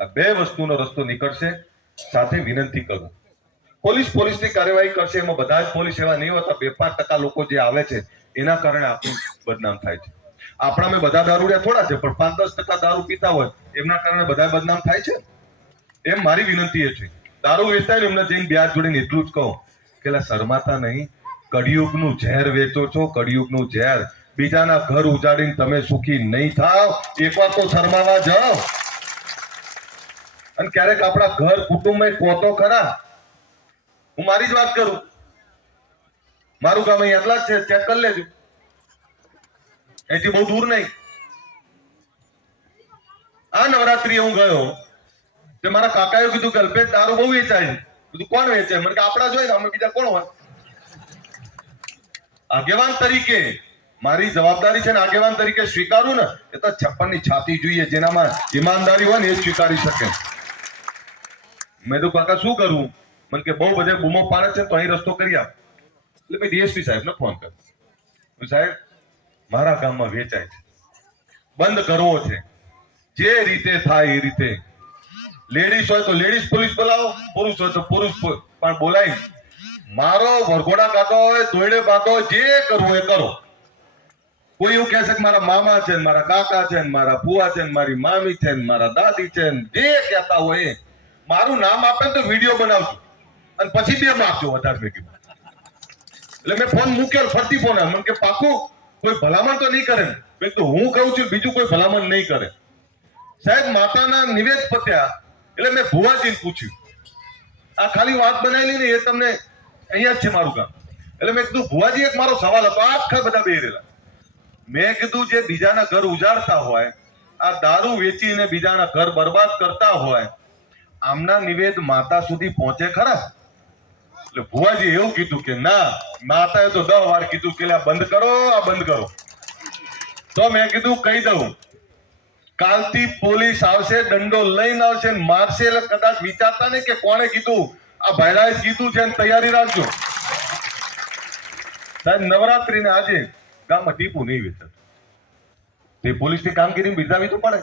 આ બે વસ્તુનો રસ્તો નીકળશે. સાથે વિનંતી કરું, પોલીસની કાર્યવાહી કરશે. એમાં બધા જ પોલીસ એવા નહીં હોતા. 2-5% લોકો જે આવે છે એના કારણે આપણું બદનામ થાય છે. આપણામાં બધા દારૂડિયા થોડા છે, પણ 5-10% દારૂ પીતા હોય એમના કારણે બધા બદનામ થાય છે. એમ મારી વિનંતી એ છે, દારૂ વેચતા હોય એમને જઈને બ્યાજ જોડીને એટલું જ કહો કે શરમાતા નહીં, કળિયુગનું ઝેર વેચો છો, કળિયુગનું ઝેર. બીજાના ઘર ઉજાડીને તમે સુખી નહીં થાવ. એકવાર તો શરમાવા જાઓ. અને ક્યારેક આપણા ઘર કુટુંબમાં કોતો ખરા. હું મારી જ વાત કરું, મારું ગામ અહીં એટલા જ છે, ચેક કરી લેજો, એથી બહુ દૂર નહીં. આ નવરાત્રી હું ગયો તે મારા કાકાએ કીધું કે અલ્પેશ દારૂ બહુ વેચાય. કીધું કોણ વેચે? મને કે આપણા જોઈએ ને, અમે બીજા કોણ હોય. આગેવાન તરીકે મારી જવાબદારી છે ને, આગેવાન તરીકે સ્વીકારું ને એ તો 56 ની છાતી જોઈએ. જેનામાં ઈમાનદારી હોય ને એ સ્વીકારી શકે. મેં તો કાકા શું કરવું? મને કે બહુ બધે બૂમો પાડે છે તો અહીં રસ્તો કરી આપ. એટલે મેં ડીએસપી સાહેબને ફોન કર્યો. સાહેબ, મારા ગામમાં વેચાય છે, બંધ કરવો છે. જે રીતે થાય એ રીતે. લેડીઝ હોય તો લેડીઝ પોલીસ બોલાવો, પુરુષ હોય તો પુરુષ પણ બોલાય. મારો વરઘોડા કાઢો હોય, દોયડે બાંધો, જે કરવું એ કરો. કોઈ એવું કહે છે કે મારા મામા છે, મારા કાકા છે, મારા ફુવા છે, મારી મામી છે, મારા દાદી છે, જે કહેતા હોય એ. મારું નામ આપે તો વિડીયો બનાવજો અને પછી 2 માગજો વધારે ભેગી. એટલે મેં ફોન મૂક્યો, ફરતી ફોન આવ્યો. મને કે પાકું કોઈ ભલામણ તો નહીં કરે? મેં તો હું કહું છું બીજું કોઈ ભલામણ નહીં કરે. સાહેબ, માતાના નિવેદ પત્યા એટલે મેં ભુવાજીને પૂછ્યું, આ ખાલી વાત બનાવેલી ને એ તમને અહીંયા જ છે મારું ગામ. એટલે મેં કીધું ભુવાજી, એક મારો સવાલ હતો. આખા બધા બેરેલા. મેં કીધું જે બીજાના ઘર ઉજાડતા હોય, આ દારૂ વેચીને બીજાના ઘર બરબાદ કરતા હોય, આમના નિવેદ માતા સુધી પહોંચે ખરા? એટલે ભુવાજી એવું કીધું કે ના, માતાએ તો 10 વાર કીધું કે આ બંધ કરો, આ બંધ કરો. તો મેં કીધું કહી દઉં, કાલથી પોલીસ આવશે, દંડો લઈને આવશે, મારશે. એટલે કદાચ વિચારતા નહીં કે કોણે કીધું, આ ભાઈડાએ કીધું છે, તૈયારી રાખજો. સાહેબ, નવરાત્રીને આજે ગામમાં ટીપું નહીં વેચાતું. તે પોલીસની કામગીરી બિરદાવી તો પડે.